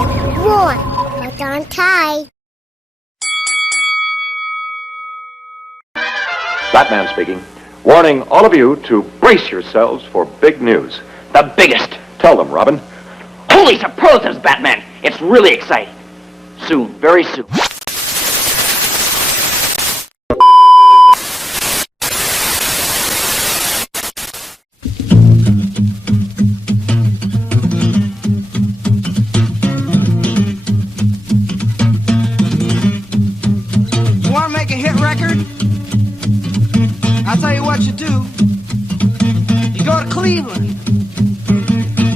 1. Hold on tight. Batman speaking. Warning all of you to brace yourselves for big news. The biggest. Tell them, Robin. Holy superlatives, Batman! It's really exciting. Soon, very soon. You want to make a hit record? I'll tell you what you do. You go to Cleveland.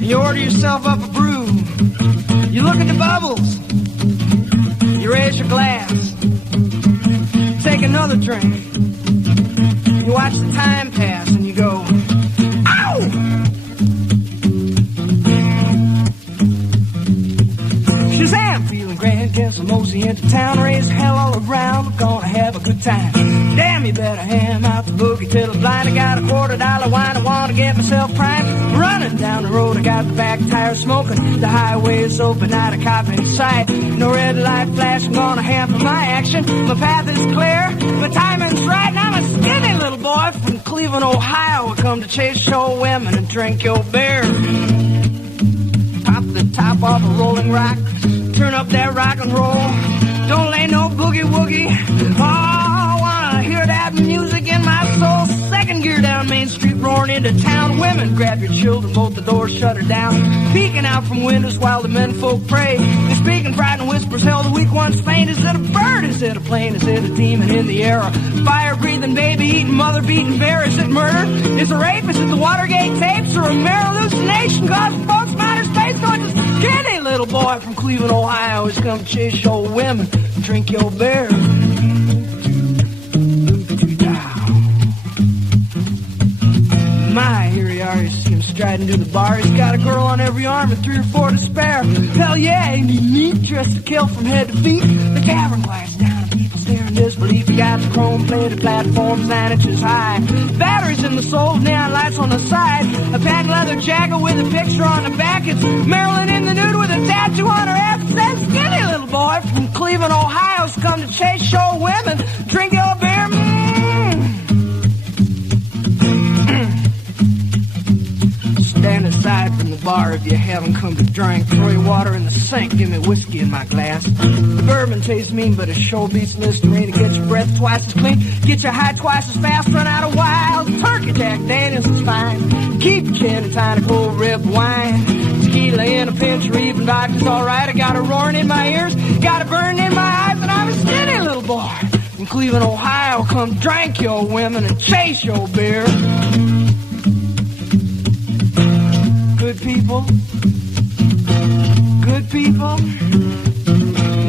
You order yourself up a brew. You look at the bubbles. You raise your glass. Take another drink. You watch the time pass and you go, ow! Shazam! Feeling grand, get some mosey into town. Raise hell all around, we're gonna have a good time. Damn, you better ham out the boogie till I'm blind. I got a $quarter wine, I wanna get myself primed. Running down the road, I got the back tire smoking. The highway is open, not a cop in sight. No red light flash, I'm gonna hamper my action. My path is clear, my timing's right. And I'm a skinny little boy from Cleveland, Ohio. I come to chase show women and drink your beer. Pop the top off a rolling rock, turn up that rock and roll. Don't lay no boogie woogie. Oh, I wanna hear that music in my soul. Second gear down Main Street, roaring into town. Women, grab your children, both the doors shut her down. Peeking out from windows while the men folk pray. They're speaking frightened whispers, hell, the weak ones faint. Is it a bird? Is it a plane? Is it a demon in the air? A fire-breathing, baby-eating, mother-beating bear? Is it murder? Is it rape? Is it the Watergate tapes? Or a mere hallucination? Cause folks from outer space, so it's a skinny little boy from Cleveland, Ohio. He's come to chase your women and drink your beer. My, here he are, you see him striding to the bar. He's got a girl on every arm and 3 or 4 to spare. Hell yeah, ain't he neat, dressed to kill from head to feet. The tavern quiets down and people stare in disbelief. He got the chrome-plated platforms 9 inches high. Batteries in the soles, neon lights on the side. A patent leather jacket with a picture on the back. It's Marilyn in the nude with a tattoo on her ass. That skinny little boy from Cleveland, Ohio's come to chase show women, drink your beer. Stand aside from the bar if you haven't come to drink. Throw your water in the sink, give me whiskey in my glass. The bourbon tastes mean, but it sure beats Listerine. To get your breath twice as clean, get your high twice as fast, run out of wild. Turkey Jack Daniels is fine. Keep your chin and tiny cold rib wine. Tequila in a pinch or even vodka's alright. I got a roaring in my ears, got a burning in my eyes, and I'm a skinny little boy from Cleveland, Ohio. Come drink your women and chase your beer. Good people, good people.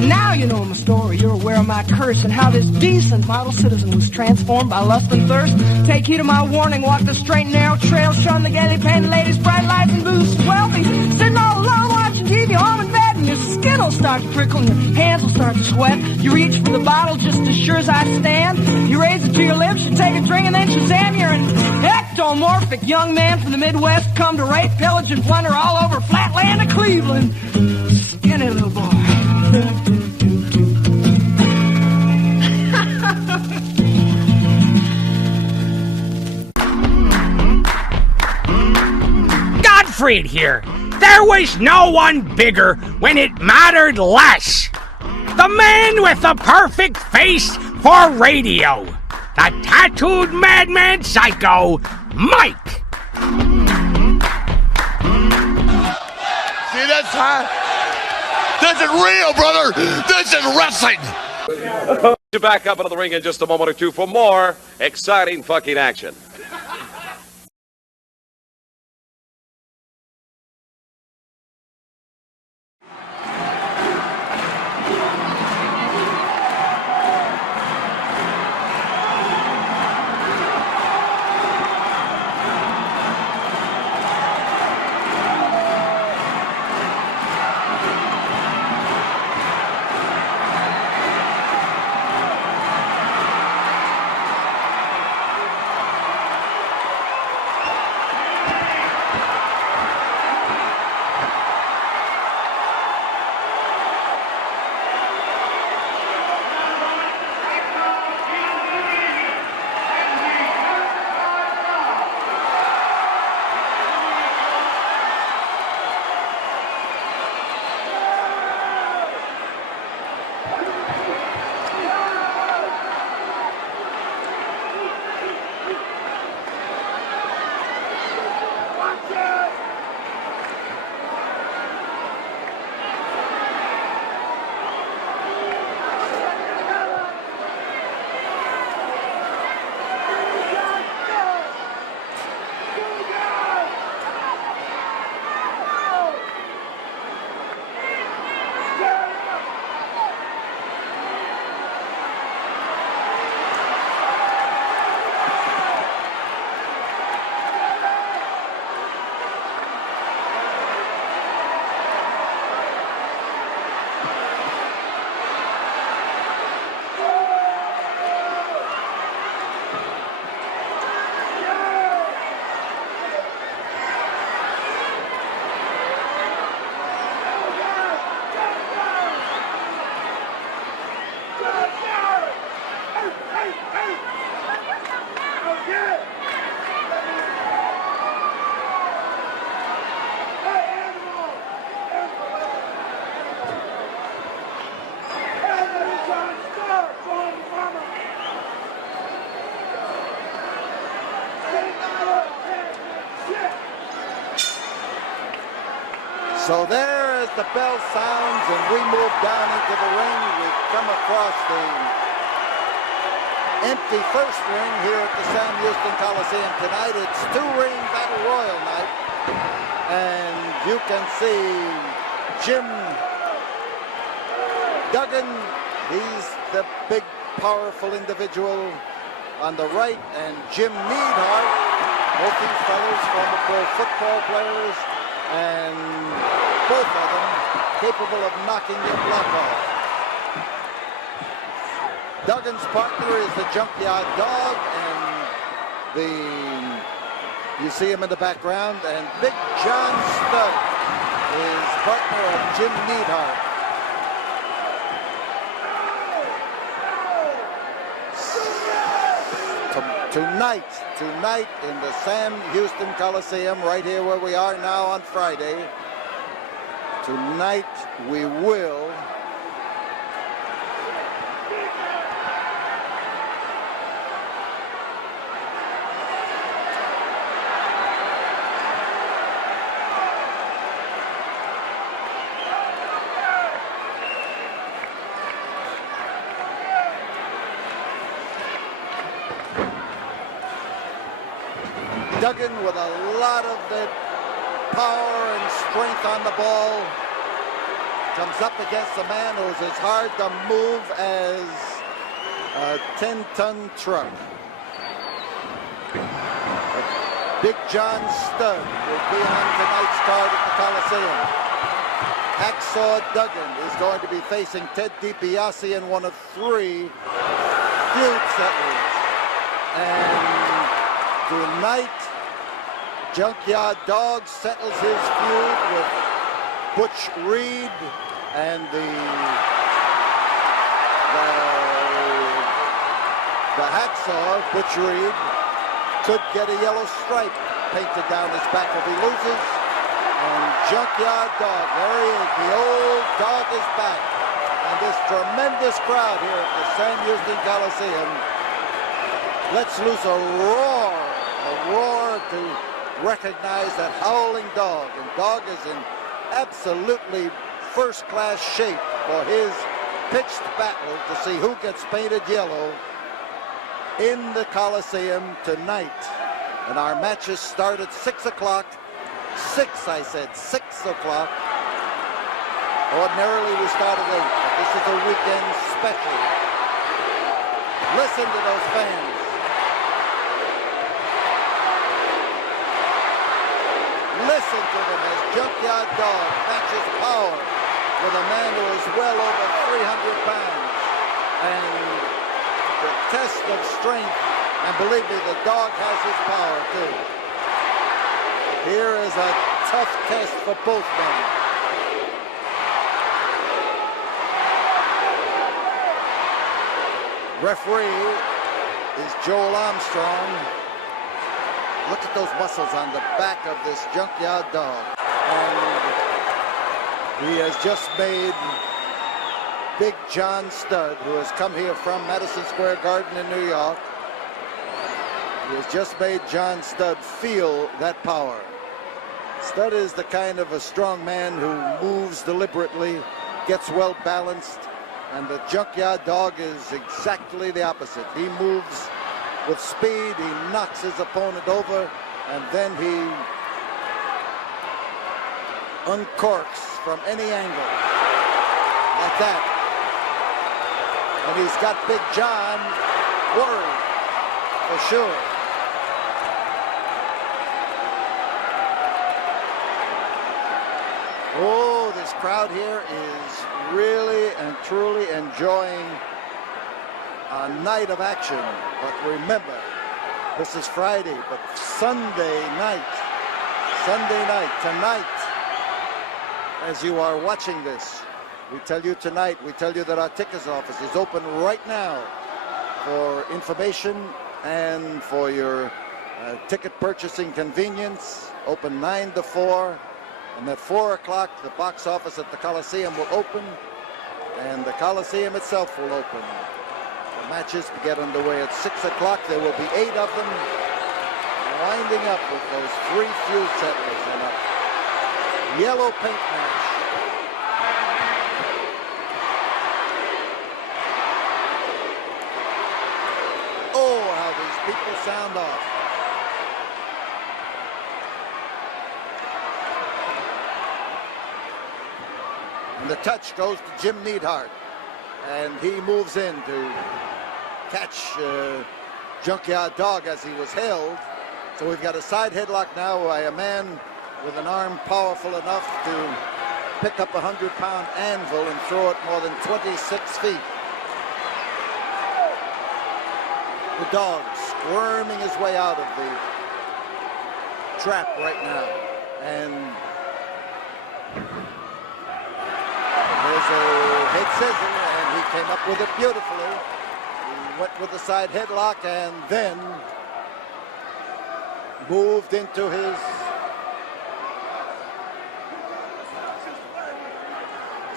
Now you know my story, you're aware of my curse and how this decent model citizen was transformed by lust and thirst. Take heed of my warning, walk the straight and narrow trail, shun the gaily painted ladies, bright lights and booze. Wealthy, sitting all alone watching TV, home in bed, and your skin will start to prickle and your hands will start to sweat. You reach for the bottle just as sure as I stand. You raise it to your lips, you take a drink, and then Shazam, you're an ectomorphic young man from the Midwest, come to rape, pillage, and plunder all over flatland of Cleveland. Skinny little boy. Godfried here. There was no one bigger when it mattered less. The man with the perfect face for radio. The tattooed madman psycho, Mike. See, that's high. This is real, brother. This is wrestling. To back up into the ring in just a moment or two for more exciting fucking action. So there as the bell sounds and we move down into the ring, we come across the empty first ring here at the Sam Houston Coliseum tonight. It's two-ring battle royal night. And you can see Jim Duggan, he's the big, powerful individual on the right, and Jim Neidhart, both these fellows former pro football players, and both of them capable of knocking your block off. Duggan's partner is the Junkyard Dog, and you see him in the background, and Big John Studd is partner of Jim Neidhart. Tonight in the Sam Houston Coliseum, right here where we are now on Friday, tonight we will Duggan with a lot of the power and strength on the ball comes up against a man who's as hard to move as a 10-ton truck. Big John Studd will be on tonight's card at the Coliseum. Hacksaw Duggan is going to be facing Ted DiBiase in one of 3 feud settlers. And tonight, Junkyard Dog settles his feud with Butch Reed, and the Hacksaw, Butch Reed, could get a yellow stripe painted down his back if he loses. And Junkyard Dog, there he is, the old dog is back. And this tremendous crowd here at the Sam Houston Coliseum lets loose a roar to recognize that howling Dog. And Dog is in absolutely first-class shape for his pitched battle to see who gets painted yellow in the Coliseum tonight. And our matches start at 6 o'clock. 6, I said, 6 o'clock. Ordinarily we start at 8, but this is a weekend special. Listen to those fans. Listen to them as Junkyard Dog matches power with a man who is well over 300 pounds. And the test of strength, and believe me, the Dog has his power too. Here is a tough test for both men. Referee is Joel Armstrong. Look at those muscles on the back of this Junkyard Dog. And he has just made Big John Studd, who has come here from Madison Square Garden in New York. He has just made John Studd feel that power. Studd is the kind of a strong man who moves deliberately, gets well balanced, and the Junkyard Dog is exactly the opposite. He moves with speed, he knocks his opponent over, and then he uncorks from any angle, like that. And he's got Big John worried, for sure. Oh, this crowd here is really and truly enjoying a night of action. But remember, this is Friday, but Sunday night, tonight, as you are watching this, we tell you tonight, we tell you that our tickets office is open right now for information and for your ticket purchasing convenience, open 9 to 4, and at 4 o'clock, the box office at the Coliseum will open, and the Coliseum itself will open. The matches get underway at 6 o'clock. There will be 8 of them, winding up with those 3 feud settlers. And a yellow paint match. Oh, how these people sound off. And the touch goes to Jim Neidhart. And he moves in to catch Junkyard Dog as he was held. So we've got a side headlock now by a man with an arm powerful enough to pick up a 100-pound anvil and throw it more than 26 feet. The Dog squirming his way out of the trap right now. And there's a head scissor, and he came up with it beautifully. He went with the side headlock and then moved into his...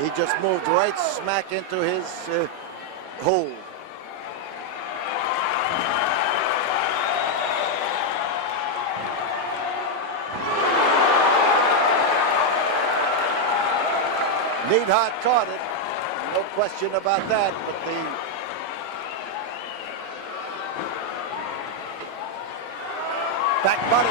He just moved right smack into his hold. Neidhart caught it, no question about that, but the back body.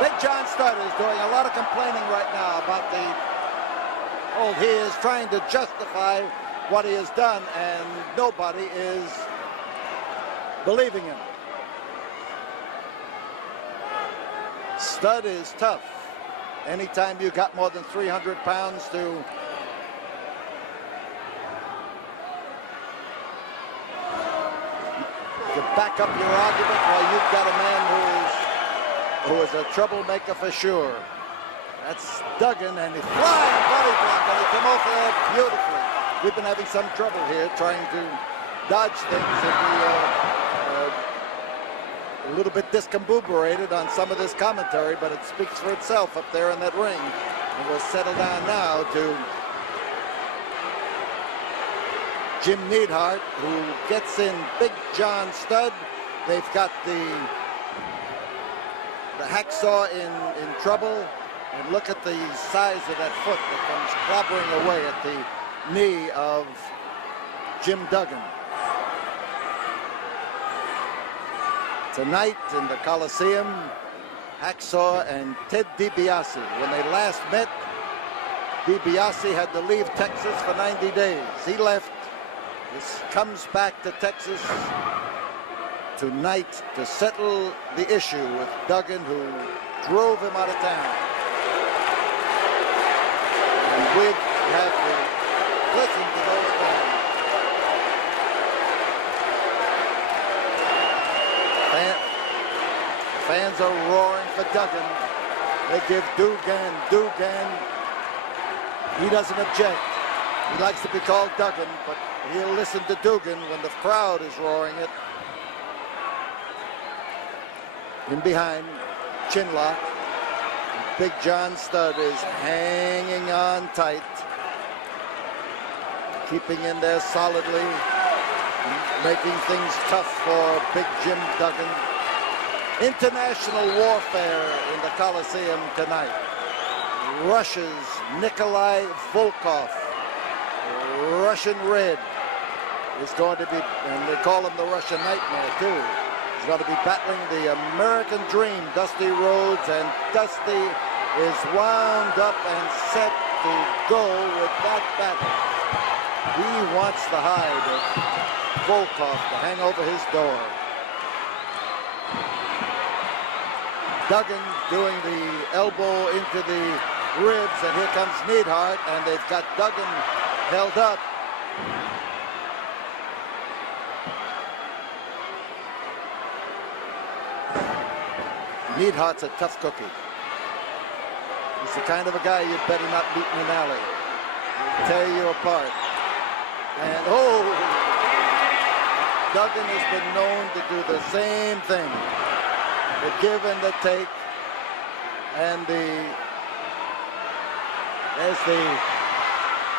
Big John Studd is doing a lot of complaining right now about the... Oh, he is trying to justify what he has done, and nobody is believing him. Studd is tough. Anytime you got more than 300 pounds to back up your argument, well, you've got a man who is a troublemaker for sure. That's Duggan, and he's flying body block, and he came off there beautifully. We've been having some trouble here trying to dodge things and be a little bit discombobulated on some of this commentary, but it speaks for itself up there in that ring. And we'll settle down now to Jim Neidhart, who gets in Big John Studd. They've got the Hacksaw in trouble. And look at the size of that foot that comes clobbering away at the knee of Jim Duggan. Tonight in the Coliseum, Hacksaw and Ted DiBiase. When they last met, DiBiase had to leave Texas for 90 days. He left. This comes back to Texas tonight to settle the issue with Duggan, who drove him out of town. And we have to listen to those fans. Fans are roaring for Duggan. They give Duggan. He doesn't object. He likes to be called Duggan, but he'll listen to Duggan when the crowd is roaring it. In behind, chinlock. Big John Studd is hanging on tight, keeping in there solidly, making things tough for Big Jim Duggan. International warfare in the Coliseum tonight. Russia's Nikolai Volkov, Russian Red, is going to be, and they call him the Russian Nightmare too. He's going to be battling the American Dream, Dusty Rhodes, and Dusty is wound up and set to go with that battle. He wants the hide of Volkov to hang over his door. Duggan doing the elbow into the ribs, and here comes Neidhart, and they've got Duggan held up. Neidhart's a tough cookie. He's the kind of a guy you'd better not meet in an alley. He'll tear you apart. And oh, Duggan has been known to do the same thing. The give and the take. And there's the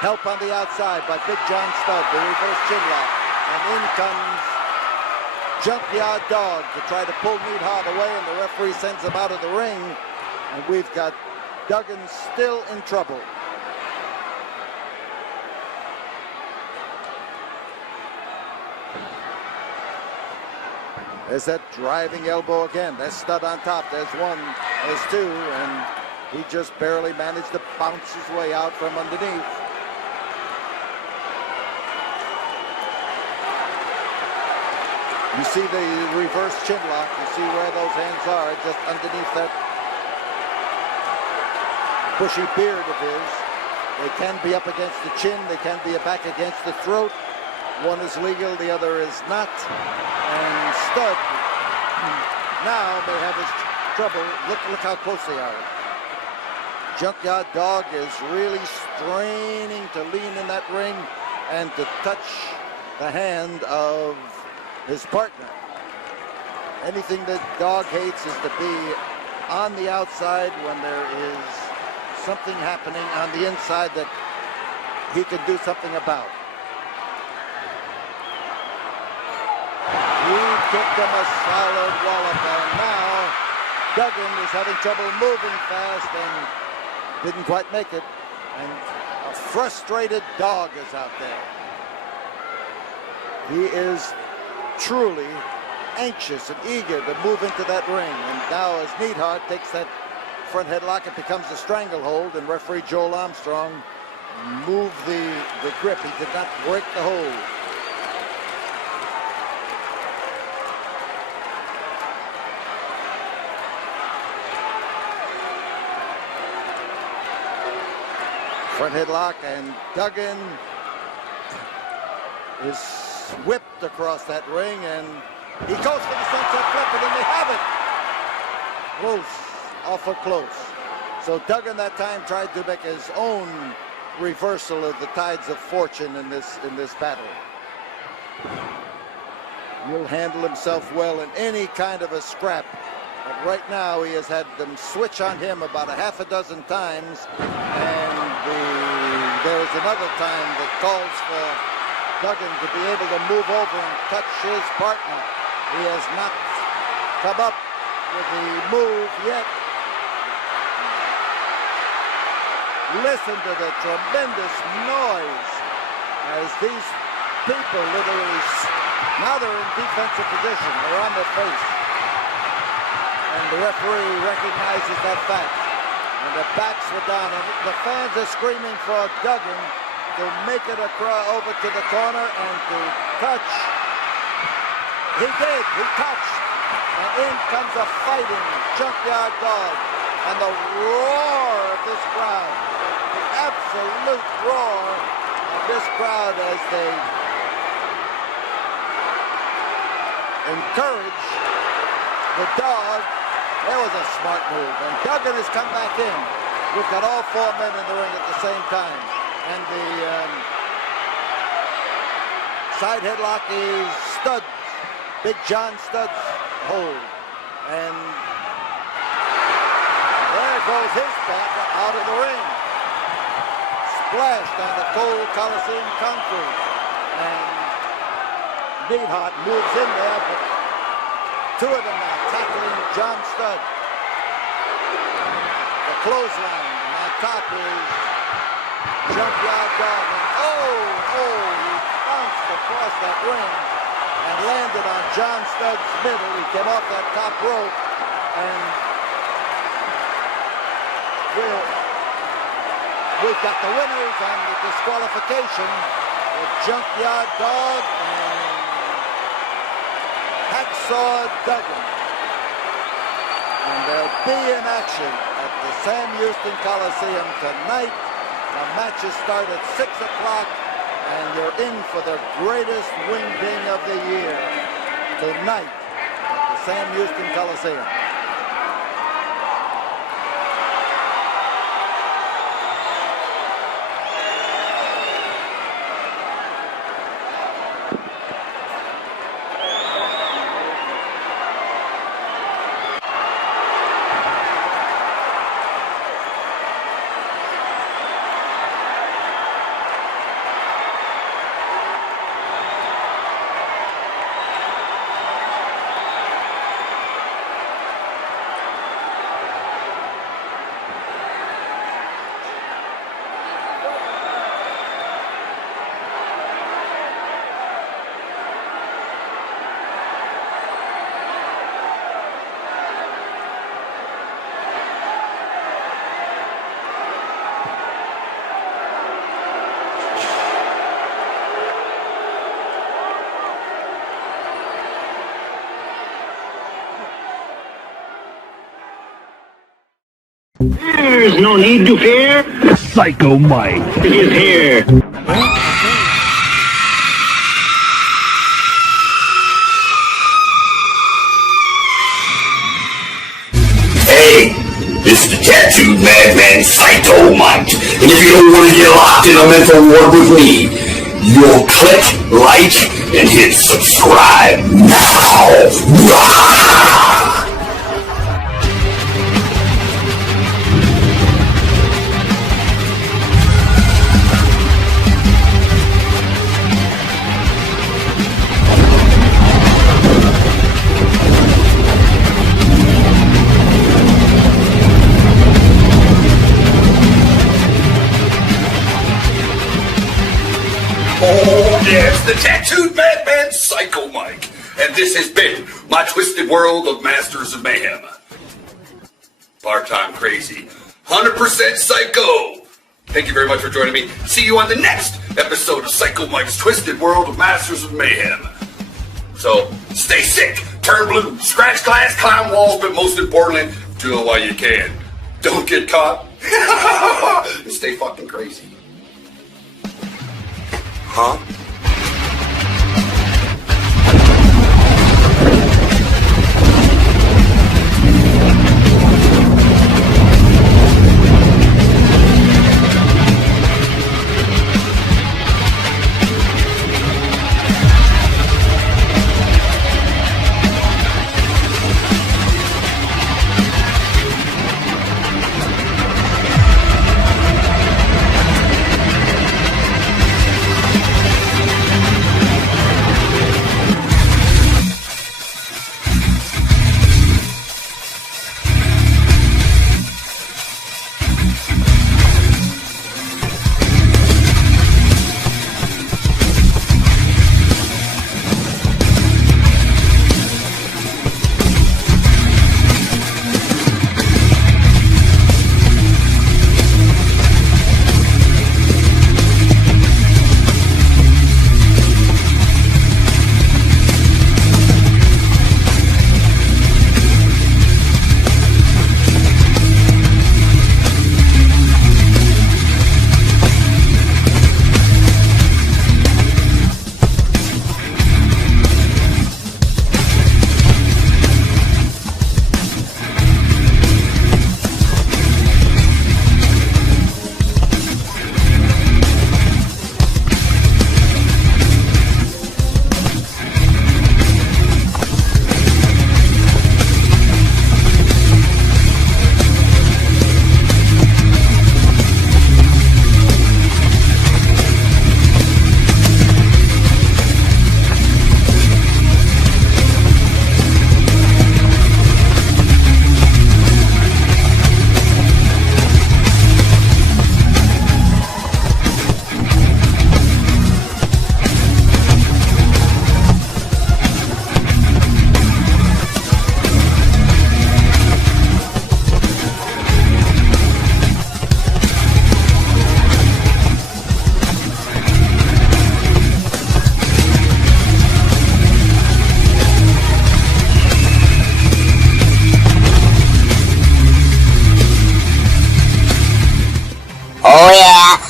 help on the outside by Big John Studd, the reverse chinlock. And in comes Junkyard Dog to try to pull Neidhart away, and the referee sends him out of the ring. And we've got Duggan still in trouble. There's that driving elbow again. There's Studd on top. There's one, there's two, and he just barely managed to bounce his way out from underneath. You see the reverse chin lock. You see where those hands are, just underneath that bushy beard of his. They can be up against the chin. They can be back against the throat. One is legal, the other is not. And Studd now may have his trouble. Look how close they are. Junkyard Dog is really straining to lean in that ring and to touch the hand of his partner. Anything that Dog hates is to be on the outside when there is something happening on the inside that he can do something about. He kicked him a solid wallop, and now Duggan is having trouble moving fast and didn't quite make it. And a frustrated Dog is out there. He is truly anxious and eager to move into that ring. And now as Neidhart takes that front headlock, it becomes a stranglehold, and referee Joel Armstrong moved the grip. He did not break the hold. Front headlock, and Duggan is whipped across that ring, and he goes for the sunset flip, and then they have it. Close, awful close. So Duggan that time tried to make his own reversal of the tides of fortune in this battle. He'll handle himself well in any kind of a scrap. But right now he has had them switch on him about a half a dozen times, and there is another time that calls for Duggan to be able to move over and touch his partner. He has not come up with the move yet. Listen to the tremendous noise as these people literally, now they're in defensive position. They're on their face. And the referee recognizes that fact. And the backs were down, and the fans are screaming for Duggan to make it over to the corner and to touch. He did, he touched. And in comes a fighting Junkyard Dog. And the roar of this crowd, the absolute roar of this crowd as they encourage the Dog. There was a smart move, and Duggan has come back in. We've got all four men in the ring at the same time. And the side headlock is Studd, Big John Studd's hold. And there goes his back out of the ring. Splashed on the cold Coliseum concrete. And Neidhart moves in there, but two of them now tackling John Studd. The clothesline, and on top is Junkyard Dog. And he bounced across that ring and landed on John Studd's middle. He came off that top rope, and we've got the winners on the disqualification with Junkyard Dog and Hacksaw Duggan. And they'll be in action at the Sam Houston Coliseum tonight. The matches start at 6 o'clock, and you're in for the greatest ring ding of the year tonight at the Sam Houston Coliseum. There's no need to fear. Psycho Mike is here. Hey, this is the tattooed madman Psycho Mike. And if you don't want to get locked in a mental ward with me, you'll click like and hit subscribe now. Oh, yes, the tattooed madman Psycho Mike. And this has been my twisted world of Masters of Mayhem. Part-time crazy, 100% psycho. Thank you very much for joining me. See you on the next episode of Psycho Mike's Twisted World of Masters of Mayhem. So, stay sick, turn blue, scratch glass, climb walls, but most importantly, do it while you can. Don't get caught. And stay fucking crazy. Huh?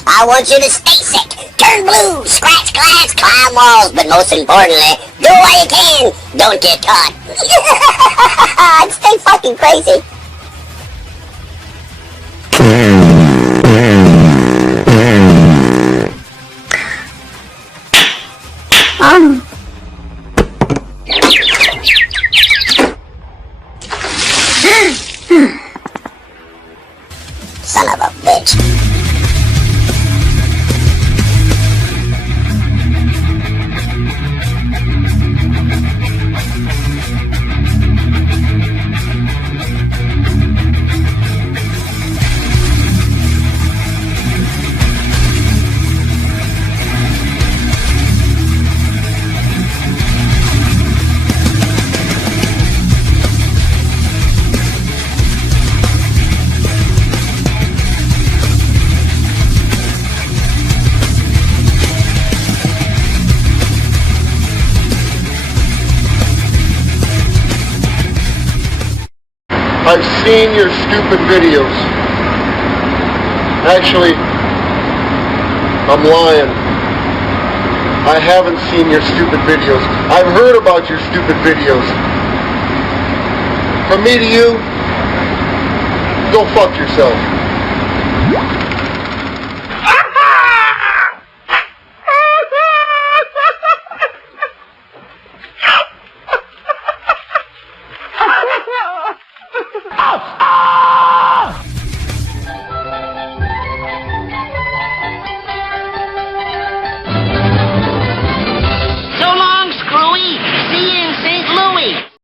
I want you to stay sick, turn blue, scratch glass, climb walls, but most importantly, do what you can, don't get caught. Stay fucking crazy. Son of a bitch. I've seen your stupid videos. Actually, I'm lying. I haven't seen your stupid videos. I've heard about your stupid videos. From me to you, go fuck yourself.